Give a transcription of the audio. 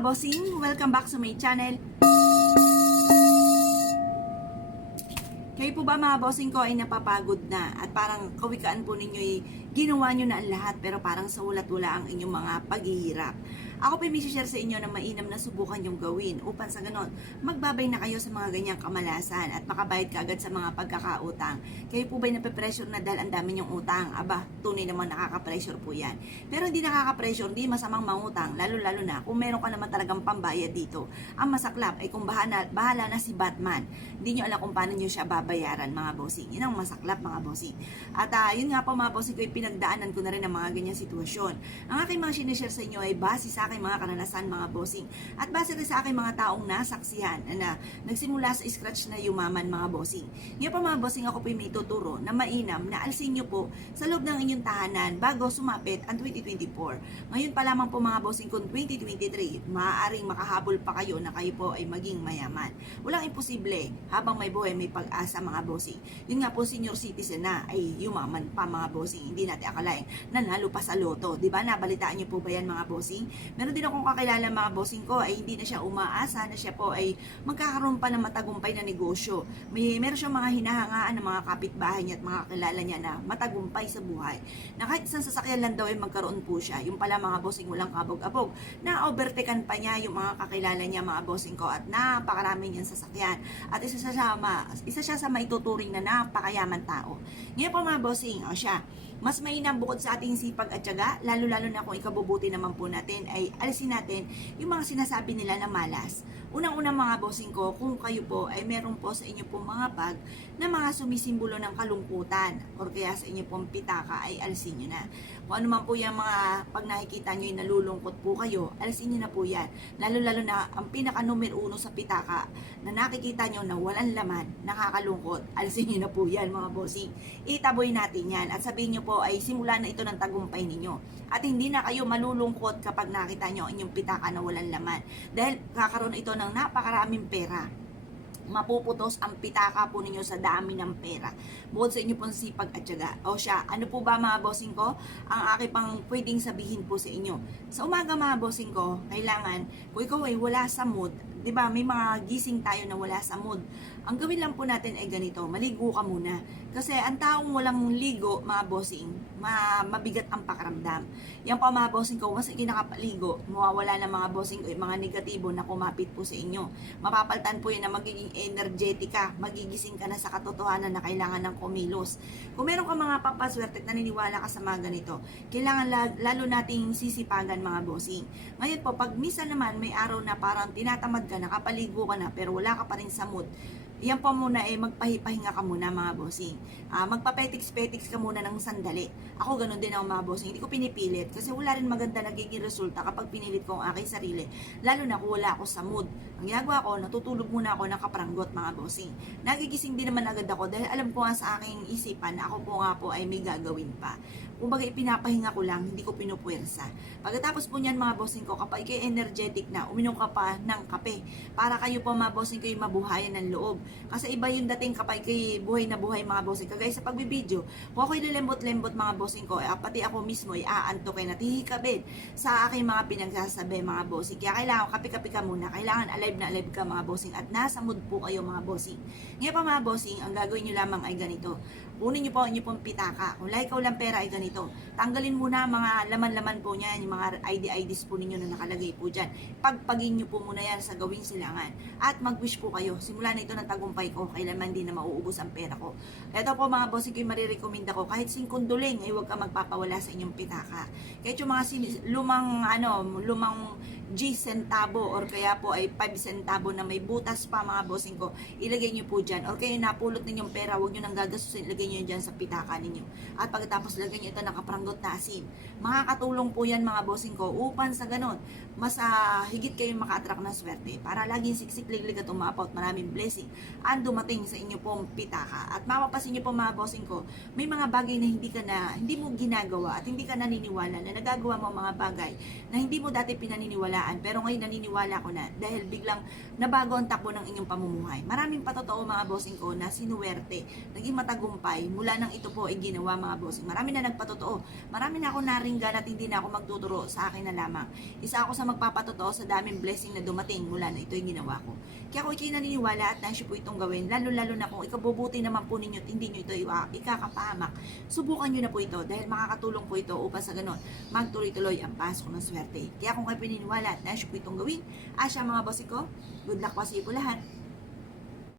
mga bossing, welcome back sa my channel. Kayo po ba mga bossing ko ay napapagod na at parang kawikaan po ninyo ay ginawa nyo na ang lahat pero parang sa ulat-wala ang inyong mga paghihirap. Ako po may share sa inyo na mainam na subukan yung gawin upang sa ganon magbabay na kayo sa mga ganyang kamalasan at makabayad ka agad sa mga pagkakautang. Kayo po ba'y nape-pressure na dahil ang dami nyong utang? Aba, tunay naman nakaka-pressure po yan. Pero hindi nakaka-pressure, hindi masamang mangutang, lalo-lalo na kung meron ka naman talagang pambayad dito. Ang masaklap ay kung bahala na si Batman. Hindi nyo alam kung paano nyo siya babayaran mga bossing. Yun ang masaklap mga bossing. At yun nga po mga bossing ko, pinagdaanan ko na rin ang mga ganyang sitwasyon. Ang aking mga sinishare sa inyo ay base sa aking mga karanasan mga bossing. At base rin sa aking mga taong nasaksihan na nagsimula sa scratch na yumaman mga bossing. Ngayon pa mga bossing, ako po may tuturo na mainam na alsin nyo po sa loob ng inyong tahanan bago sumapit ang 2024. Ngayon pa lamang po mga bossing kung 2023, maaaring makahabol pa kayo na kayo po ay maging mayaman. Walang imposible, habang may buhay may pag-asa mga bossing. Yun nga po senior citizen na ay yumaman pa mga bossing. Hindi natin akalain nanalo pa sa loto. Diba nabalitaan nyo po ba yan mga bossing? Meron din akong kakilala mga bossing ko ay hindi na siya umaasa na siya po ay magkakaroon pa ng matagumpay na negosyo. Meron siyang mga hinahangaan ng mga kapitbahay niya at mga kakilala niya na matagumpay sa buhay. Na kahit isang sasakyan lang daw ay magkaroon po siya. Yung pala mga bossing walang kabog-abog. Na overtaken pa niya yung mga kakilala niya mga bossing ko at napakarami niyang sasakyan. At isa siya sa maituturing na napakayaman tao. Ngayon po mga bossing, siya, mas mainam bukod sa ating sipag at tiyaga, lalo-lalo na kung ikabubuti naman po natin, ay alisin natin yung mga sinasabi nila na malas. Unang-unang mga bossing ko, kung kayo po ay meron po sa inyo pong mga bag na mga sumisimbolo ng kalungkutan or kaya sa inyo pong pitaka ay alisin nyo na. Kung ano man po yung mga pag nakikita nyo yung nalulungkot po kayo, alisin nyo na po yan. Lalo-lalo na ang pinaka-numero 1 sa pitaka na nakikita nyo na walang laman, nakakalungkot, alisin nyo na po yan mga bossing. Itaboy natin yan at sabihin nyo po ay simula na ito ng tagumpay ninyo. At hindi na kayo malulungkot kapag nakita nyo ang inyong pitaka na walang laman. Dahil kakaroon ito ng napakaraming pera. Mapuputos ang pitaka po ninyo sa dami ng pera. Bukod sa inyo pong sipag at tiyaga. O siya, ano po ba mga bossing ko? Ang aking pang pwedeng sabihin po sa inyo. Sa umaga mga bossing ko, kailangan, kung ikaw ay wala sa mood, di ba may mga gising tayo na wala sa mood. Ang gawin lang po natin ay ganito, maligo ka muna. Kasi ang taong walang ligo, mga bossing, mabigat ang pakiramdam. Yan po mga bossing ko, mas ikinakapaligo, mawawala ng mga bossing ko, yung mga negatibo na kumapit po sa inyo. Mapapaltan po yan na magiging energetic ka, magigising ka na sa katotohanan na kailangan ng kumilos. Kung meron ka mga papaswerte at naniniwala ka sa mga ganito, kailangan lalo nating sisipagan mga bossing. Ngayon po, pag misa naman may araw na parang tinatamad ka, nakapaligo ka na, pero wala ka pa rin sa mood, yan po muna magpahipahinga ka muna mga bossing. Magpapetiks-petiks ka muna ng sandali. Ako ganun din ako mga bossing. Hindi ko pinipilit kasi wala rin maganda nagiging resulta kapag pinilit ko ang aking sarili. Lalo na kung wala ako sa mood. Ang ginagawa ko, natutulog muna ako ng kapranggot mga bossing. Nagigising din naman agad ako dahil alam ko nga sa aking isipan na ako po nga po ay may gagawin pa. Kumbaga ipinapahinga ko lang, hindi ko pinupuwersa. Pagkatapos po niyan mga bossing ko, kapag kayo energetic na, uminom ka pa ng kape. Para kayo po mga bossing kayo mabuhayan ng loob. Kasi iba yung dating kapag kayo buhay na buhay mga bossing. Kagaya sa pagbibideo, kung ako'y lilembot-lembot mga bossing ko, pati ako mismo ay aantokin at hihikabin sa aking mga pinagsasabi mga bossing. Kaya kailangan kape-kape ka muna. Kailangan alive na alive ka mga bossing at nasa mood po kayo mga bossing. Ngayon pa mga bossing, ang gagawin nyo lamang ay ganito. Kunin nyo po ang inyong pitaka. Kung like ko lang pera ay ganito. Tanggalin muna mga laman-laman po niyan, yung mga IDs po ninyo na nakalagay po dyan. Pagpagin nyo po muna yan sa gawing silangan. At mag-wish po kayo. Simula na ito ng tagumpay ko, kailanman din na mauubos ang pera ko. Ito po mga bossing ko yung marirekomenda ko. Kahit 5 duling, ay huwag ka magpapawala sa inyong pitaka. Kahit yung mga lumang G centavo or kaya po ay 5 centavo na may butas pa mga bossing ko, ilagay nyo po dyan. Or kaya napulot ninyong pera, huwag nyo nang gagastusin, ilagay nyo dyan sa pitaka ninyo. At pagkatapos lagay nyo ito nakaprangot na asin. Makakatulong po yan mga bossing ko upang sa ganon, mas higit kayong maka-attract ng swerte. Para laging siksik-liglig at umapot, maraming blessing ang dumating sa inyo pong pitaka. At mapapasin nyo po mga bossing ko, may mga bagay na hindi mo ginagawa at hindi ka naniniwala na nagagawa mo mga bagay na hindi mo dati pinaniniwala paniniwalaan. Pero ngayon naniniwala ko na dahil biglang nabago ang takbo ng inyong pamumuhay. Maraming patotoo mga bossing ko na sinuwerte, naging matagumpay mula nang ito po ay ginawa mga bossing. Marami na nagpatotoo. Marami na ako naringgan at hindi na ako magtuturo, sa akin na lamang. Isa ako sa magpapatotoo sa daming blessing na dumating mula na ito ay ginawa ko. Kaya kung ikay naniniwala at nais po itong gawin, lalo-lalo na kung ikabubuti naman po ninyo at hindi nyo ito ikakapahamak, subukan nyo na po ito dahil makakatulong po ito upang sa ganon magtuloy-tuloy ang pasok ng swerte. Kaya kung kayo pininiwala at nais po itong gawin, asya mga bossing ko, good luck po sa iyo po lahat.